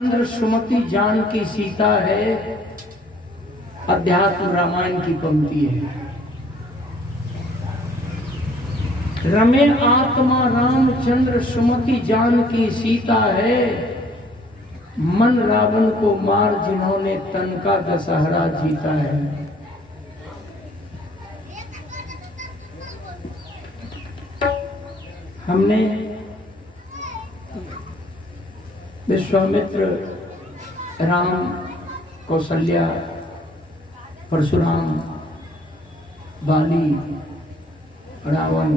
चंद्र सुमति जानकी सीता है, अध्यात्म रामायण की पंक्ति है। रमे आत्मा रामचंद्र सुमति जानकी सीता है, मन रावण को मार जिन्होंने तन का दशहरा जीता है। हमने विश्वामित्र, राम, कौशल्या, परशुराम, बाली, रावण,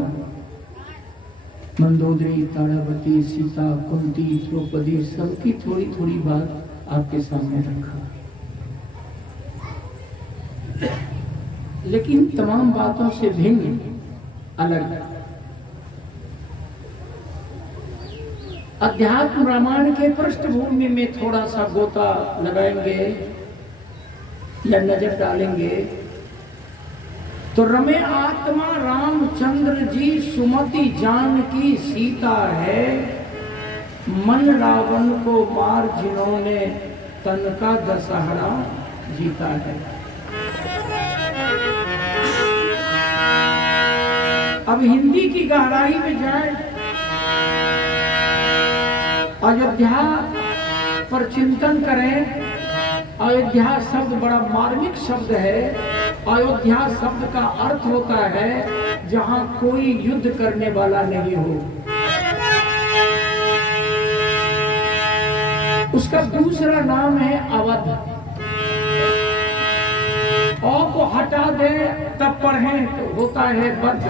मंदोदरी, तारावती, सीता, कुंती, द्रौपदी सबकी थोड़ी थोड़ी बात आपके सामने रखा, लेकिन तमाम बातों से भिन्न अलग अध्यात्म रामायण के पृष्ठभूमि में थोड़ा सा गोता लगाएंगे या नजर डालेंगे तो रमे आत्मा रामचंद्र जी सुमति जानकी सीता है, मन रावण को मार जिन्होंने तन का दशहरा जीता है। अब हिंदी की गहराई में जाए, अयोध्या पर चिंतन करें। अयोध्या शब्द बड़ा मार्मिक शब्द है। अयोध्या शब्द का अर्थ होता है जहां कोई युद्ध करने वाला नहीं हो। उसका दूसरा नाम है अवध। औ को हटा दे तब पढ़ें तो होता है बद्ध,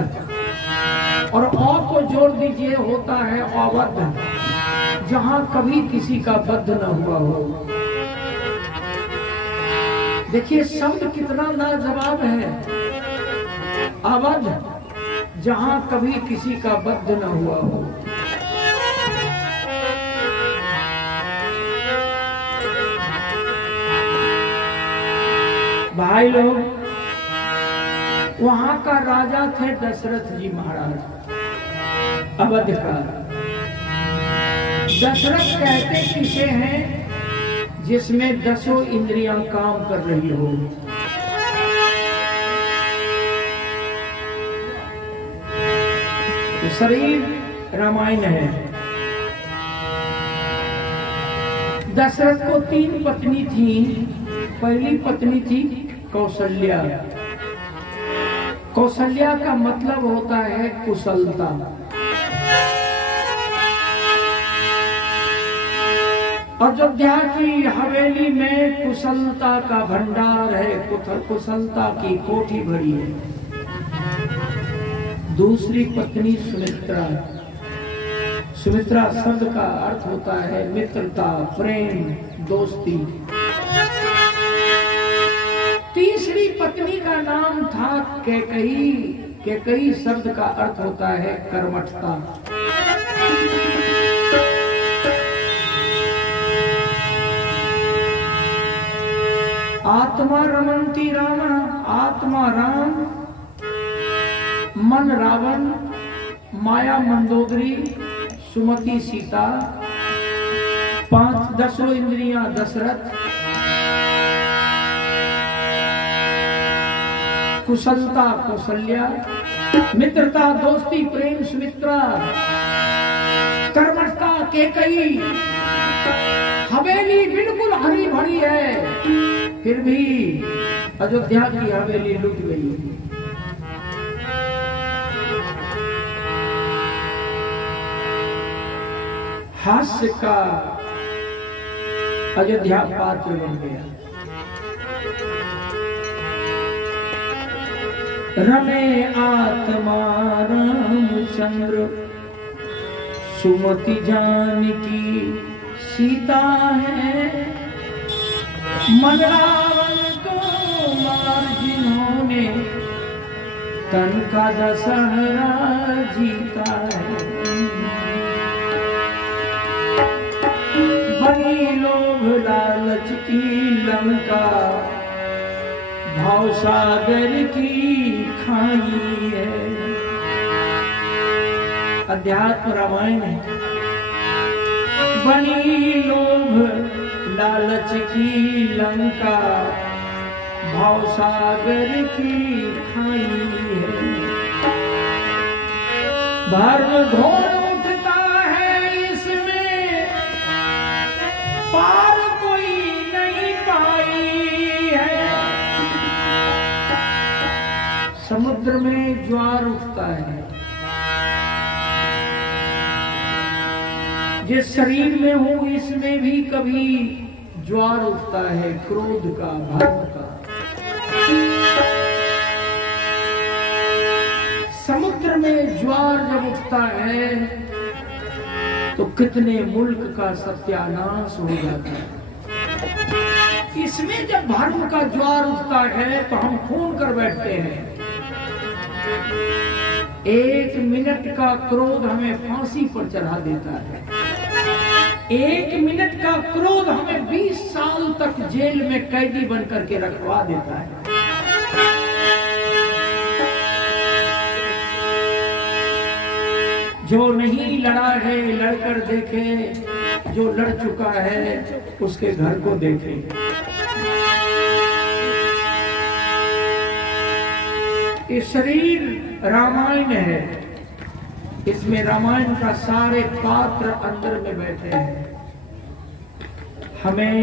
और औ को जोड़ दीजिए होता है अवध, जहां कभी किसी का बद्ध न हुआ हो। देखिए शब्द कितना लाजवाब है। अवध, जहां कभी किसी का बद्ध न हुआ हो। भाई लोग, वहां का राजा थे दशरथ जी महाराज, अवध का। दशरथ कहते किसे हैं जिसमें 10 इंद्रियां काम कर रही हो। तो शरीर रामायण है। दशरथ को 3 पत्नी थी। पहली पत्नी थी कौशल्या। कौशल्या का मतलब होता है कुशलता। अयोध्या की हवेली में कुशलता का भंडार है, कुशलता की कोठी भरी है। दूसरी पत्नी सुमित्रा। सुमित्रा शब्द का अर्थ होता है मित्रता, प्रेम, दोस्ती। तीसरी पत्नी का नाम था कैकई। कैकई शब्द का अर्थ होता है कर्मठता। आत्मा रमन्ति राम, आत्मा राम, मन रावण, माया मंदोदरी, सुमति सीता, 10 इंद्रियां दशरथ, कुशलता कौशल्या, मित्रता दोस्ती प्रेम सुमित्रा, कर्मठता कैकई। हवेली बिल्कुल हरी भरी है, फिर भी अयोध्या की हवेली लुट गई। हास्य का अयोध्या पात्र बन गया। रमे आत्मा रामचंद्र सुमति जानकी सीता है, मन रावण को मार जिन्होंने तन का दशहरा जीता है। बनी लोभ लालच की लंका, भाव सागर की खाई है। अध्यात्म रामायण है। बनी लोभ लालच की लंका भाव सागर की खाई है। भर्म घोर उठता है इसमें पार कोई नहीं पाई है। समुद्र में ज्वार उठता है, जिस शरीर में हूं इसमें भी कभी ज्वार उठता है, क्रोध का, भर्म का। समुद्र में ज्वार जब उठता है तो कितने मुल्क का सत्यानाश हो जाता है। इसमें जब भर्म का ज्वार उठता है तो हम खून कर बैठते हैं। 1 मिनट का क्रोध हमें फांसी पर चढ़ा देता है। 1 मिनट का क्रोध हमें 20 साल तक जेल में कैदी बनकर के रखवा देता है। जो नहीं लड़ा है लड़कर देखे, जो लड़ चुका है उसके घर को देखे। ये शरीर रामायण है, इसमें रामायण का सारे पात्र अंदर में बैठे हैं। हमें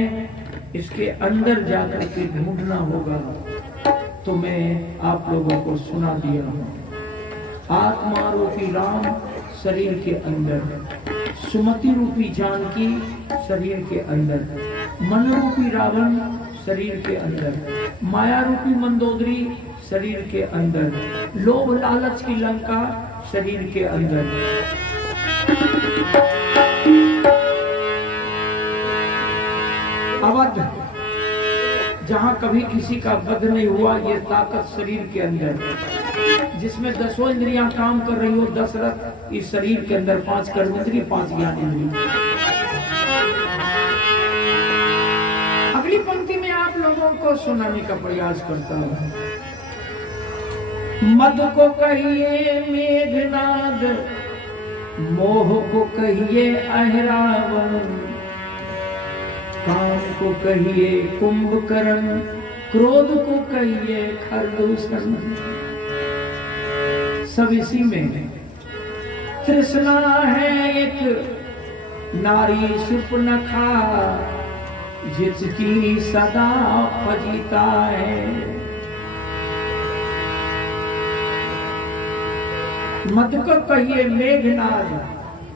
इसके अंदर जाकर के ढूंढना होगा। तो मैं आप लोगों को सुना दिया हूं। आत्मा रूपी राम शरीर के अंदर, सुमति रूपी जानकी शरीर के अंदर, मन रूपी रावण शरीर के अंदर, माया रूपी मंदोदरी शरीर के अंदर, लोभ लालच की लंका शरीर के अंदर। अवध, जहां कभी किसी का वध नहीं हुआ, ये ताकत शरीर के अंदर। जिसमें 10 इंद्रियां काम कर रही हो, दशरथ इस शरीर के अंदर 5 कर्मेंद्रिय, 5 ज्ञान इंद्रिय। अगली पंक्ति में आप लोगों को सुनाने का प्रयास करता हूं। मद को कहिए मेघनाद, मोह को कहिए अहरावन, काम को कहिए कुंभकर्ण, क्रोध को कहिए खरदूषण। सब इसी में तृष्णा है एक नारी सुपनखा, जिसकी सदा फजीता है। मद को कहिए मेघनाद,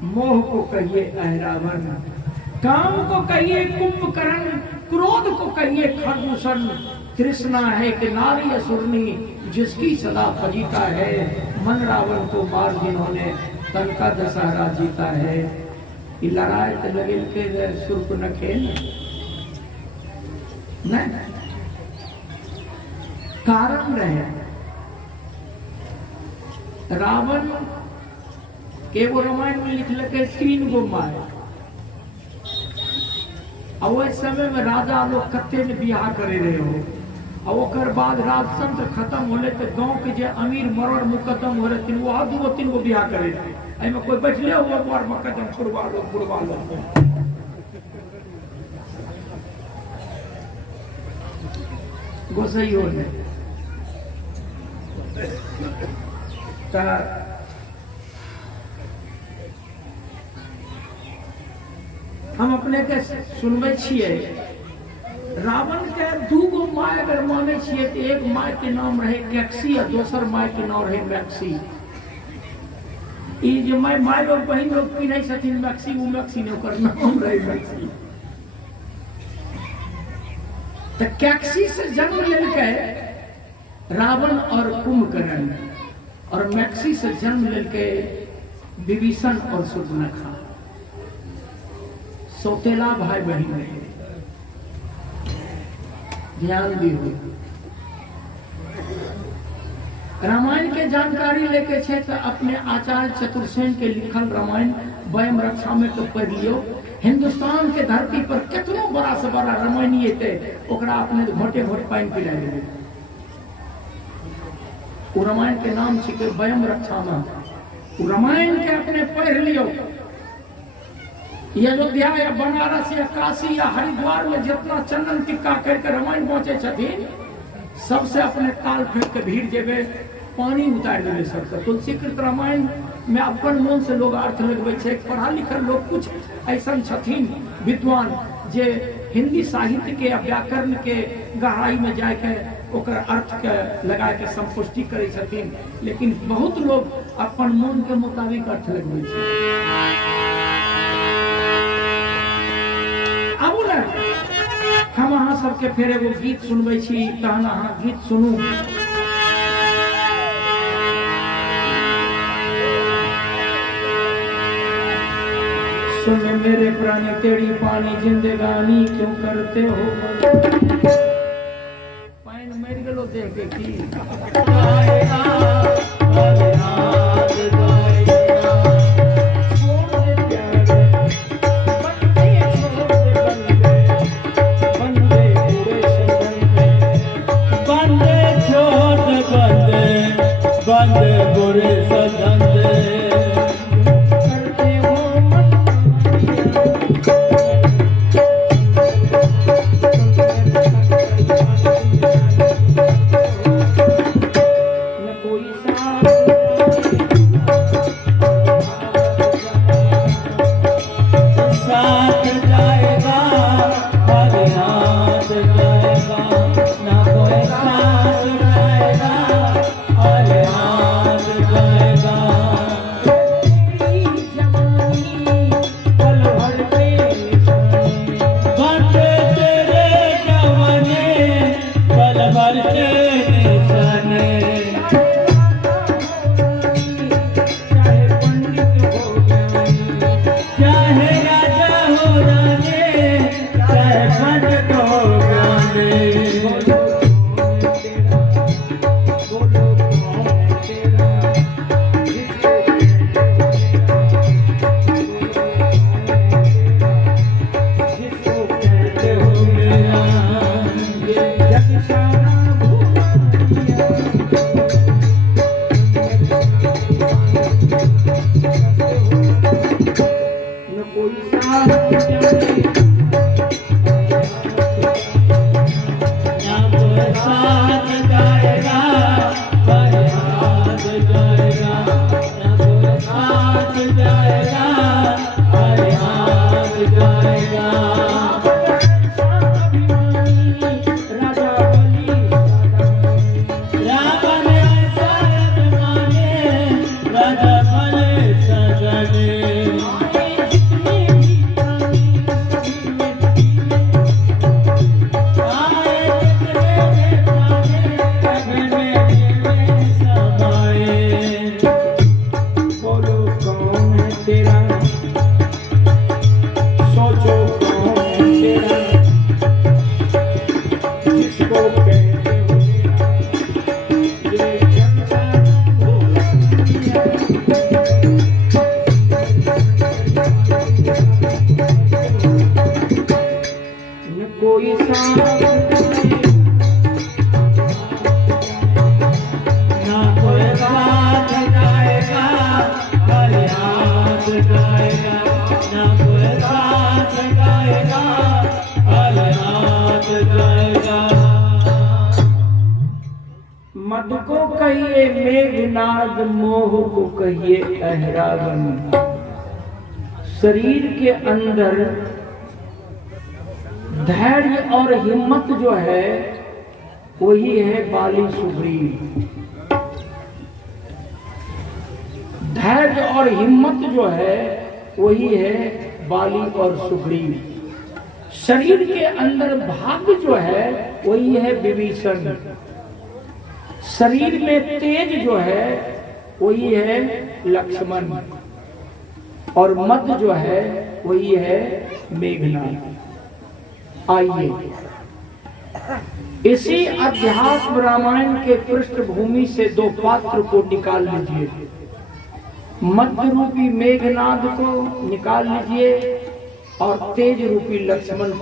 मोह को कहिए अहरावन, काम को कहिए कुंभकर्ण, क्रोध को कहिए खरदूषण। तृष्णा है कि नारी असुरनी, जिसकी सदा फजीता है। मन रावण को मार जिन्होंने, तन का दशहरा जीता है। लड़ाई तो लगे के सुर्ख न खेल न कारण रहे। रावण के वो रामायण में लिख लगे 3 गो माए। और उस समय में राजा लोग कत्ते में बियाह करे रहे हो। और ओकर बाद राजतंत्र खत्म होले तो गांव के जे अमीर मरड़ मुकदम हो रहे, वो 2-3 गो बियाह करे रहे। एमे कोई बैठले हो मर मुकदम पुरवा लो। गोसई हो ने हम अपने के सुनबे छिए। रावण के 2 गो माय अगर माने छिए तो एक माय के नाम रहे कैक्सी और दोसर माय के नाम रहे मैक्सी। ई जे माय लोग बहन लोग पीने छथिन मैक्सी, वो मैक्सी ने ओकर नाम रहे मैक्सी। तो कैक्सी से जन्म लेके रावण और कुंभकर्ण, और मैक्सी से जन्म लेके विभीषण और शूर्पणखा। सौतेला भाई बहन रहे। ध्यान दी हुई रामायण के जानकारी लेके छे तो अपने आचार्य चतुर्सेन के लिखल रामायण वयम रक्षा में तो पढ़ लियो। हिंदुस्तान के धरती पर कितनो बड़ा से बड़ा रामायणीय थे, ओकरा अपने घोटे घोटे पानी पिला देले। वो रामायण के नाम छिके वयम रक्षा में। वो रामायण के अपने पढ़ लियो। ये अयोध्या या बनारस या काशी या हरिद्वार में जितना चंदन टिक्का करके रामायण पहुंचे छथिन, सबसे अपने ताल फेंक के भीड़ जेबे पानी उतार देवे सबके। तुलसीकृत रामायण में अपन मन से लोग अर्थ लगवे छे। पढ़ा लिखल लोग कुछ ऐसा छथिन विद्वान जे हिंदी साहित्य के या व्याकरण के गहराई में जाके ओकर अर्थ के लगा के संपुष्टि करे छथिन, लेकिन बहुत लोग अपन मन के मुताबिक अर्थ लगवे छे। अब ना हम अहाँ सबके फेर एगो गीत सुनबै छी, तहन अहाँ गीत सुनू। सुन मेरे प्राणी तेरी पानी जिंदगानी क्यों करते हो, पानी मर गेलो देख के की मद को कहिए मेघनाद, मोह को कहिए अहरावन। शरीर के अंदर धैर्य और हिम्मत जो है वही है बाली सुग्रीव। धैर्य और हिम्मत जो है वही है बाली और सुग्रीव। शरीर के अंदर भाग्य जो है वही है विभीषण। शरीर में तेज जो है वही है लक्ष्मण, और मद जो है वही है मेघनाद। आइए इसी अध्यात्म रामायण के पृष्ठभूमि से दो पात्र को निकाल लीजिए। मद रूपी मेघनाद को निकाल लीजिए और तेज रूपी लक्ष्मण को